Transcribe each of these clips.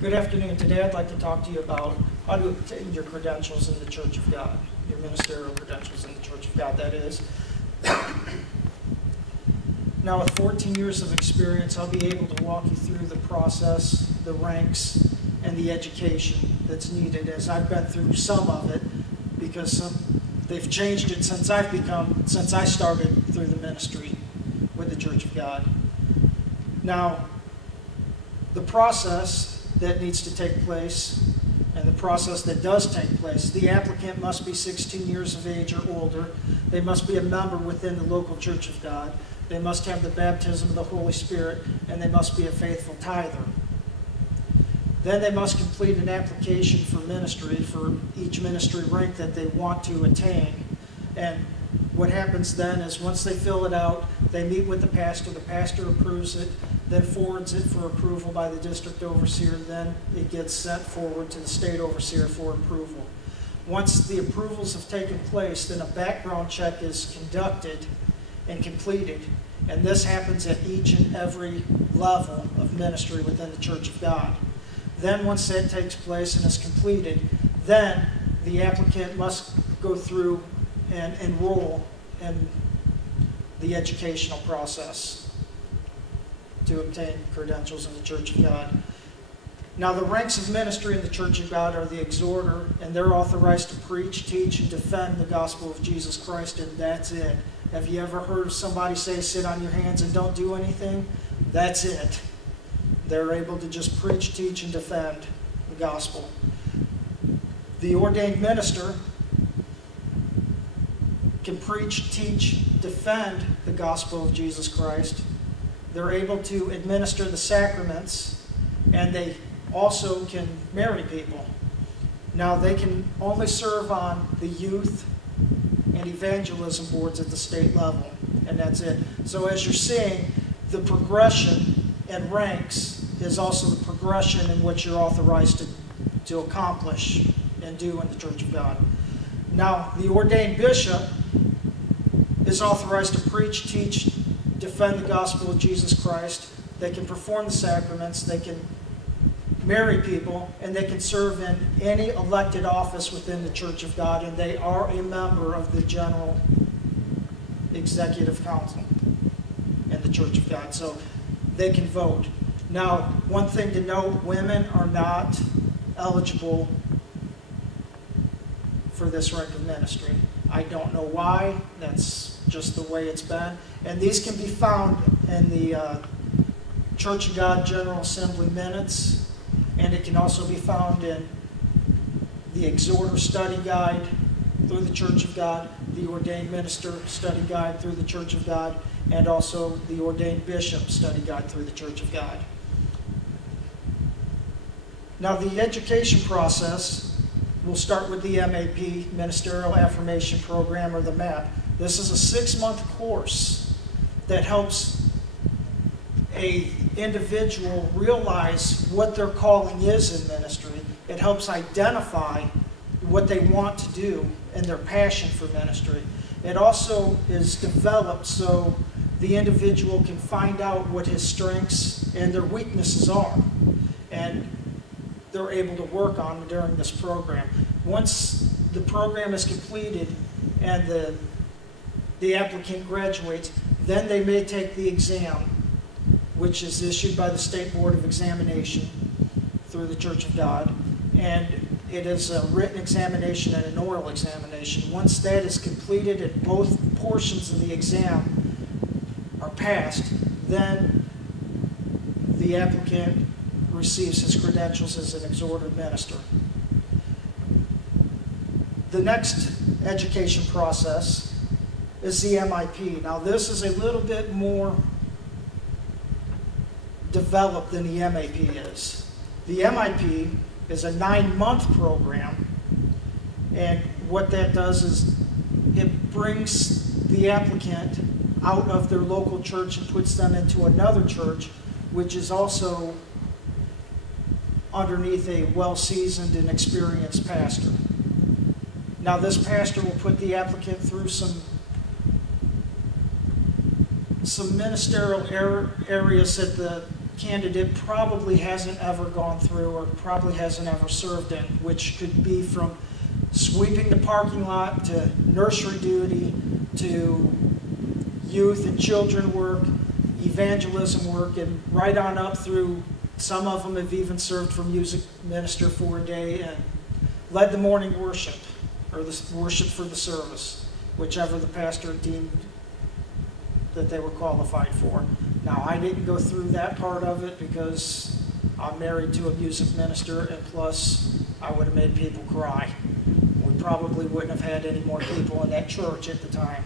Good afternoon. Today I'd like to talk to you about how to obtain your credentials in the Church of God, your ministerial credentials in the Church of God, that is. Now, with 14 years of experience, I'll be able to walk you through the process, the ranks, and the education that's needed, as I've been through some of it, because they've changed it since I started through the ministry with the Church of God. Now, the process that needs to take place, and the process that does take place, the applicant must be 16 years of age or older. They must be a member within the local Church of God. They must have the baptism of the Holy Spirit, and they must be a faithful tither. Then they must complete an application for ministry, for each ministry rank that they want to attain. And what happens then is once they fill it out, they meet with the pastor approves it, then forwards it for approval by the district overseer, then it gets sent forward to the state overseer for approval. Once the approvals have taken place, then a background check is conducted and completed, and this happens at each and every level of ministry within the Church of God. Then once that takes place and is completed, then the applicant must go through and enroll in the educational process to obtain credentials in the Church of God. Now, the ranks of ministry in the Church of God are the exhorter, and they're authorized to preach, teach, and defend the gospel of Jesus Christ, and that's it. Have you ever heard somebody say, sit on your hands and don't do anything? That's it. They're able to just preach, teach, and defend the gospel. The ordained minister can preach, teach, defend the gospel of Jesus Christ. They're able to administer the sacraments, and they also can marry people. Now, they can only serve on the youth and evangelism boards at the state level, and that's it. So as you're seeing, the progression and ranks is also the progression in what you're authorized to accomplish and do in the Church of God. Now, the ordained bishop is authorized to preach, teach, defend the gospel of Jesus Christ. They can perform the sacraments, they can marry people, and they can serve in any elected office within the Church of God, and they are a member of the General Executive Council in the Church of God, so they can vote. Now, one thing to note, women are not eligible for this rank of ministry. I don't know why, that's just the way it's been. And these can be found in the Church of God General Assembly minutes, and it can also be found in the Exhorter Study Guide through the Church of God, the Ordained Minister Study Guide through the Church of God, and also the Ordained Bishop Study Guide through the Church of God. Now, the education process will start with the MAP, Ministerial Affirmation Program, or the MAP. This is a 6-month course that helps an individual realize what their calling is in ministry. It helps identify what they want to do and their passion for ministry. It also is developed so the individual can find out what his strengths and their weaknesses are, and they're able to work on during this program. Once the program is completed and the applicant graduates, then they may take the exam, which is issued by the State Board of Examination through the Church of God, and it is a written examination and an oral examination. Once that is completed and both portions of the exam are passed, then the applicant receives his credentials as an exhorted minister. The next education process is the MIP. Now, this is a little bit more developed than the MAP is. The MIP is a 9-month program, and what that does is it brings the applicant out of their local church and puts them into another church, which is also underneath a well-seasoned and experienced pastor. Now, this pastor will put the applicant through some ministerial areas at the candidate probably hasn't ever gone through or probably hasn't ever served in, which could be from sweeping the parking lot to nursery duty to youth and children work, evangelism work, and right on up through, some of them have even served for music minister for a day and led the morning worship or the worship for the service, whichever the pastor deemed that they were qualified for. Now, I didn't go through that part of it because I'm married to a music minister, and plus I would have made people cry. We probably wouldn't have had any more people in that church at the time.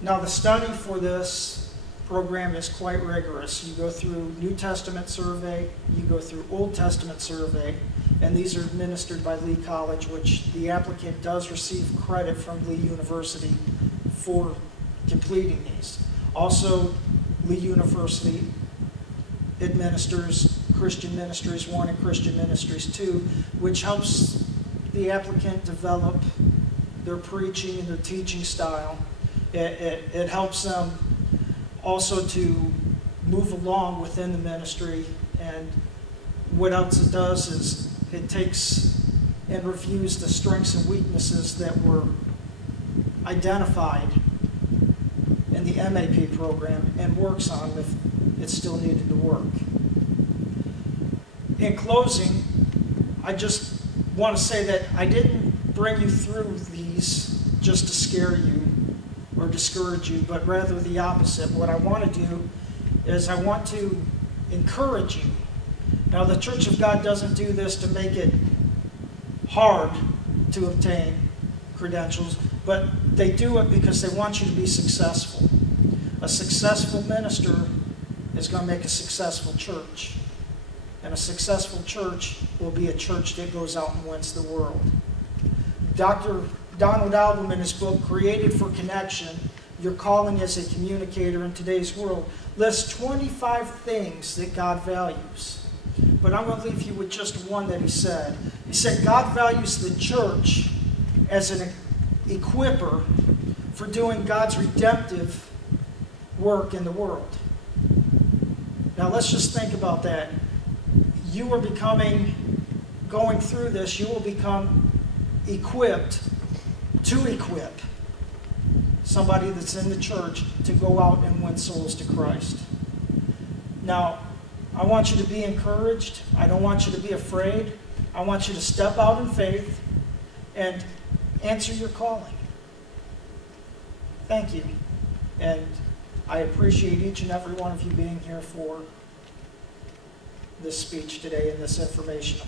Now, the study for this program is quite rigorous. You go through New Testament survey, you go through Old Testament survey, and these are administered by Lee College, which the applicant does receive credit from Lee University for completing these. Also, Lee University administers Christian Ministries 1 and Christian Ministries 2, which helps the applicant develop their preaching and their teaching style. It helps them also to move along within the ministry, and what else it does is it takes and reviews the strengths and weaknesses that were identified in the MAP program and works on if it's still needed to work. In closing, I just want to say that I didn't bring you through these just to scare you or discourage you, but rather the opposite. What I want to do is I want to encourage you. Now, the Church of God doesn't do this to make it hard to obtain credentials, but they do it because they want you to be successful. A successful minister is going to make a successful church. And a successful church will be a church that goes out and wins the world. Dr. Donald Album, in his book, Created for Connection, Your Calling as a Communicator in Today's World, lists 25 things that God values. But I'm going to leave you with just one that he said. He said, God values the church as an equiper for doing God's redemptive work in the world. Now let's just think about that. You are going through this, you will become equipped to equip somebody that's in the church to go out and win souls to Christ. Now, I want you to be encouraged. I don't want you to be afraid. I want you to step out in faith and answer your calling. Thank you. And I appreciate each and every one of you being here for this speech today and this information.